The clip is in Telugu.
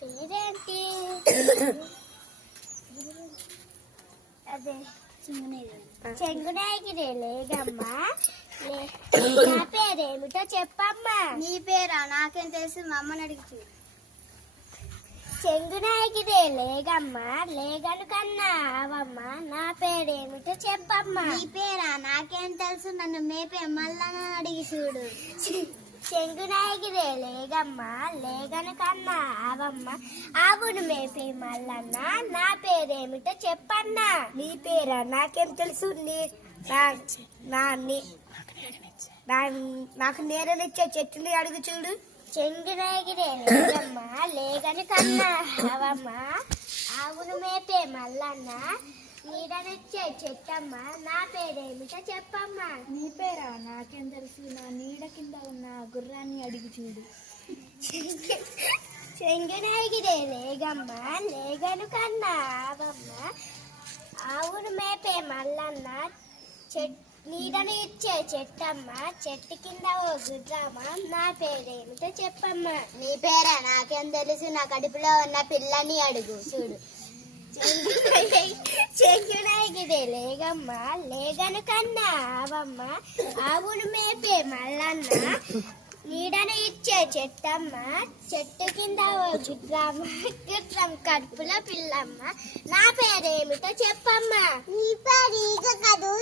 పేరేంటి? అదే చెంగునాయకి లేగమ్మా. నా పేరేమిటో చెప్పమ్మా. నీ పేరా? నాకేం తెలుసు, మా అమ్మని అడిగి. చెంగునాయకిదే లేగమ్మా, లేగను కన్నా అవమ్మా. నా పేరేమిటో చెప్పమ్మా. నీ పేరా? నాకేం తెలుసు, నన్ను మేపే మళ్ళా అడిగి చూడు. చెంగునాయకిదే లేగమ్మా, లేగను కన్నా అవమ్మ. ఆవును మేపే మల్లన్న. నా పేరేమిటో చెప్పన్నా. నీ పేరా? నాకేం తెలుసు. నాకు నేరనిచ్చే చెట్టుని అడుగు చూడు. చెంగునాయకిదే లేగమ్మా, లేగను కన్నా అవమ్మ. ఆవును మేపే మల్లన్న. నీడనిచ్చే చెట్టమ్మ. నా పేరేమిటో చెప్పమ్మా. నీ పేరా? నాకేం తెలుసు, నా నీడ కింద ఉన్న గుర్రాన్ని అడిగి చూడు. చెంగునాయకిదే లేగమ్మా, లేగను కన్నా అవమ్మ. ఆవును మేపే మల్లన్న. నీడను ఇచ్చే చెట్టమ్మ. చెట్టు కింద ఓ గుర్రమ్మ. నా పేరేమిటో చెప్పమ్మా. నీ పేరా? నాకేం తెలుసు, నా కడుపులో ఉన్న పిల్లని అడుగు చూడు. చెంగునాయకిదే లేగమ్మా, లేగను కన్నా అవమ్మ. ఆవును మేపే మల్లన్న. నీడను ఇచ్చే చెట్టమ్మ. చెట్టు కింద ఓ గుర్రమ్మ. గుర్రం కడుపులో పిల్లమ్మ. నా పేరేమిటో చెప్పమ్మా. నీ పేరు ఈగ కదూ.